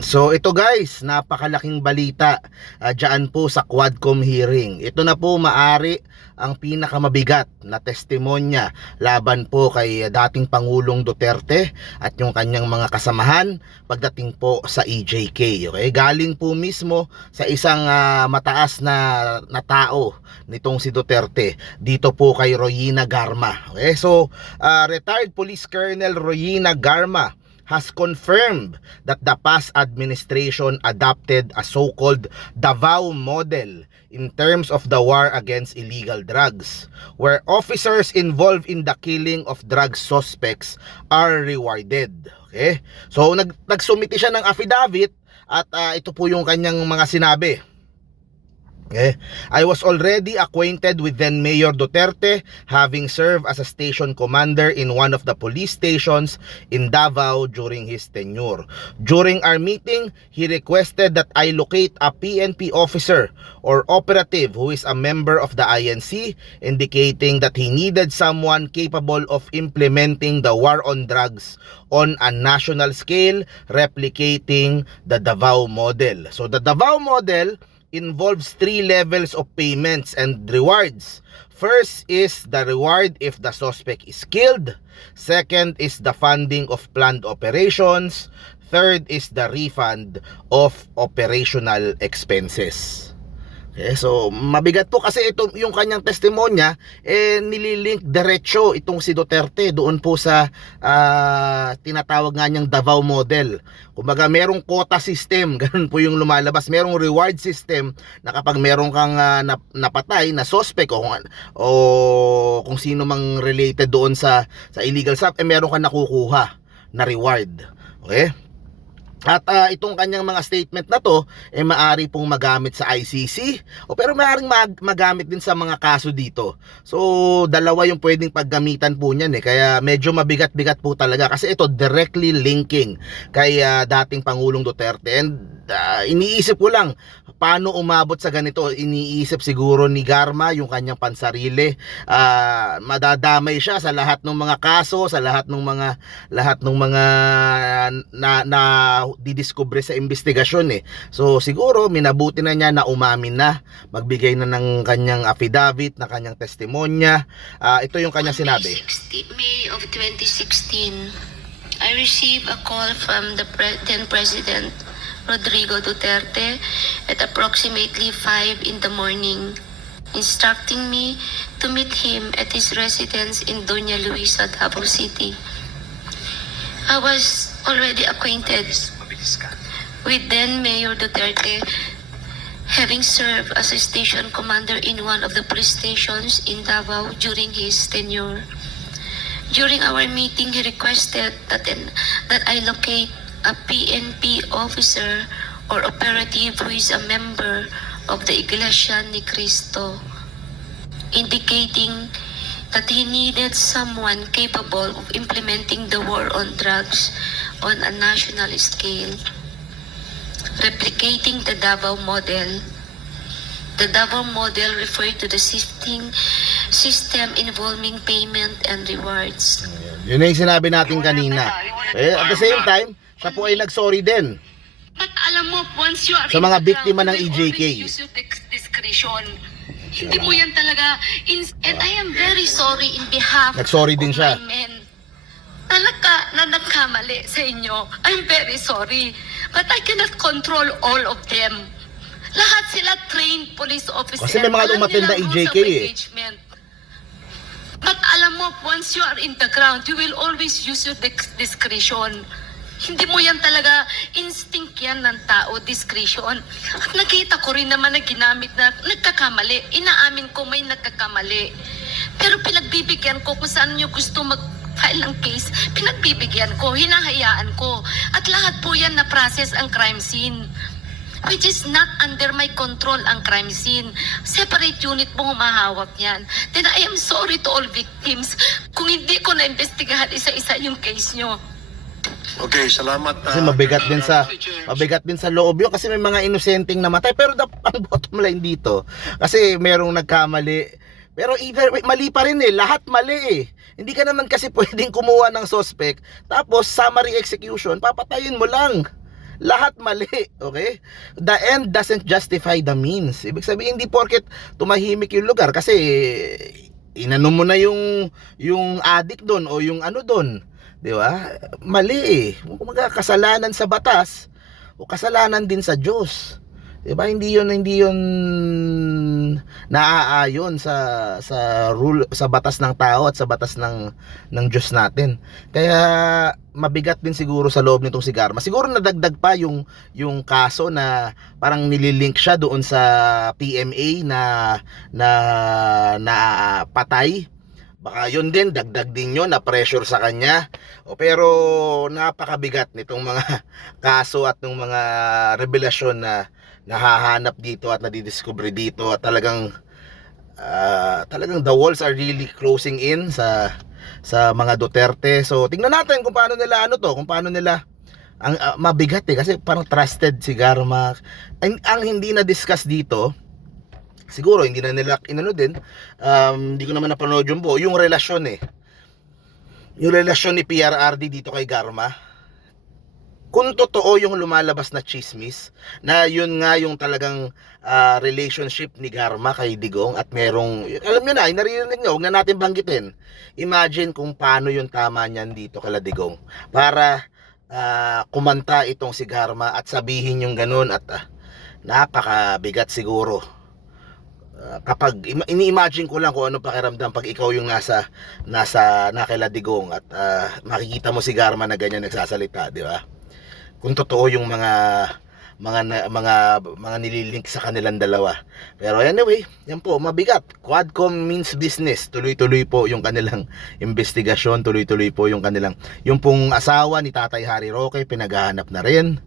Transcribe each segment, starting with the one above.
So ito guys, napakalaking balita uh, dyan po sa Quadcom hearing. Ito na po maari ang pinakamabigat na testimonya laban po kay dating Pangulong Duterte at yung kanyang mga kasamahan pagdating po sa EJK. Okay? Galing po mismo sa isang ah, mataas na, na tao nitong si Duterte dito po kay Royina Garma. Okay? So, ah, retired Police Colonel Royina Garma has confirmed that the past administration adopted a so-called Davao model in terms of the war against illegal drugs, where officers involved in the killing of drug suspects are rewarded. Okay? So, nag nagsumiti siya ng affidavit at ah, ito po yung kanyang mga sinabi. Okay. I was already acquainted with then Mayor Duterte having served as a station commander in one of the police stations in Davao during his tenure. During our meeting, he requested that I locate a PNP officer or operative who is a member of the INC, indicating that he needed someone capable of implementing the war on drugs on a national scale, replicating the Davao model. So the Davao model involves three levels of payments and rewards. First is the reward if the suspect is killed. Second is the funding of planned operations. Third is the refund of operational expenses. Okay, so mabigat po kasi ito yung kanyang testimonya eh nililink diretso itong si Duterte doon po sa ah, tinatawag nga niyang Davao model. Kumbaga merong quota system, ganun po yung lumalabas. Merong reward system na kapag meron kang nap- napatay na suspect o, kung- o kung sino mang related doon sa sa illegal stuff, eh meron kang nakukuha na reward. Okay? At ah, itong kanyang mga statement na to eh maari pong magamit sa ICC o pero maaring mag- magamit din sa mga kaso dito. So dalawa yung pwedeng paggamitan po niyan eh. Kaya medyo mabigat-bigat po talaga. Kasi ito directly linking kay ah, dating Pangulong Duterte. And ah, iniisip ko lang paano umabot sa ganito? Iniisip siguro ni Garma yung kanyang pansarili. Ah, madadamay siya sa lahat ng mga kaso sa lahat ng mga lahat ng mga na, na didiskubre sa investigasyon eh. So siguro minabuti na niya na umamin na, magbigay na ng kanyang affidavit, na kanyang testimonya. Ah, ito yung kanyang sinabi. May 16 May of 2016, I received a call from the pre- then President Rodrigo Duterte at approximately 5 in the morning, instructing me to meet him at his residence in Doña Luisa, Davao City. I was already acquainted with then Mayor Duterte having served as a station commander in one of the police stations in Davao during his tenure. During our meeting, he requested that, an- that I locate a PNP officer or operative who is a member of the Iglesia Ni Cristo, indicating that he needed someone capable of implementing the war on drugs on a national scale replicating the Davao model. The Davao model referred to the system, system involving payment and rewards. Yun na yung sinabi natin kanina. Eh, at the same time, siya po ay nagsorry din. But alam mo, once you are Sa mga biktima ng EJK. discretion. Hindi mo yan talaga. In, and I am very sorry in behalf Nagsorry din of siya. my men. Na, nagka, na nagkamali sa inyo. I'm very sorry. But I cannot control all of them. Lahat sila trained police officer. Kasi may mga Alam umattend nila na rules EJK of eh. engagement. But alam mo, once you are in the ground, you will always use your dis- discretion. Hindi mo yan talaga, instinct yan ng tao, discretion. At nakita ko rin naman na ginamit na nagkakamali. Inaamin ko may nagkakamali. Pero pinagbibigyan ko kung saan nyo gusto mag file ng case, pinagbibigyan ko, hinahayaan ko. At lahat po yan na process ang crime scene which is not under my control ang crime scene. Separate unit mo humahawak yan. Then I am sorry to all victims kung hindi ko na-investigahan isa-isa yung case nyo. Okay, salamat. Kasi ah, mabigat din sa mabigat din sa loob yun kasi may mga inosenteng namatay pero the, ang bottom line dito kasi merong nagkamali pero way, mali pa rin eh lahat mali eh hindi ka naman kasi pwedeng kumuha ng suspect tapos summary execution papatayin mo lang Lahat mali, okay? The end doesn't justify the means. Ibig sabihin, hindi porket tumahimik yung lugar kasi inano mo na yung yung addict doon o yung ano doon, 'di ba? Mali eh. Kumaga kasalanan sa batas o kasalanan din sa Diyos. 'Di ba? Hindi 'yun hindi 'yun naaayon sa sa rule sa batas ng tao at sa batas ng ng Diyos natin. Kaya mabigat din siguro sa loob nitong si Garma. Siguro nadagdag pa yung yung kaso na parang nililink siya doon sa PMA na na na patay. Baka yun din, dagdag din yun na pressure sa kanya. O, pero napakabigat nitong mga kaso at ng mga revelasyon na nahahanap dito at nadidiscover dito at talagang ah, talagang the walls are really closing in sa sa mga Duterte. So tingnan natin kung paano nila ano to, kung paano nila ang ah, mabigat eh kasi parang trusted si Garma. Ang, ang hindi na discuss dito siguro hindi na nila inano din um, hindi ko naman napanood yung buo yung relasyon eh yung relasyon ni PRRD dito kay Garma kung totoo yung lumalabas na chismis na yun nga yung talagang ah, relationship ni Garma kay Digong at merong alam nyo na, naririnig nyo, huwag na natin banggitin. Imagine kung paano yung tama niyan dito kala Digong. Para ah, kumanta itong si Garma at sabihin yung ganun at ah, napakabigat siguro. Kapag ima- ini-imagine ko lang kung ano pakiramdam pag ikaw yung nasa nasa nakila Digong at ah, makikita mo si Garma na ganyan nagsasalita, di ba? Kung totoo yung mga mga mga mga nililink sa kanilang dalawa. Pero anyway, yan po, mabigat. Quadcom means business. Tuloy-tuloy po yung kanilang investigasyon, tuloy-tuloy po yung kanilang yung pong asawa ni Tatay Harry Roque pinaghahanap na rin.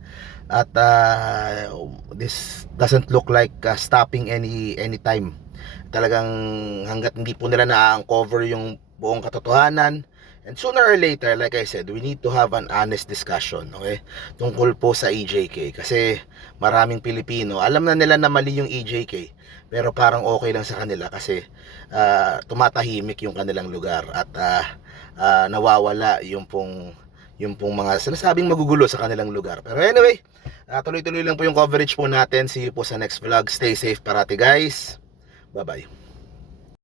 At ah, this doesn't look like ah, stopping any anytime. Talagang hanggat hindi po nila na-uncover yung buong katotohanan, And sooner or later, like I said, we need to have an honest discussion, okay? Tungkol po sa EJK. Kasi maraming Pilipino, alam na nila na mali yung EJK. Pero parang okay lang sa kanila kasi ah, tumatahimik yung kanilang lugar at ah, ah, nawawala yung pong yung pong mga sinasabing magugulo sa kanilang lugar. Pero anyway, ah, tuloy-tuloy lang po yung coverage po natin. See you po sa next vlog. Stay safe parati guys. Bye-bye.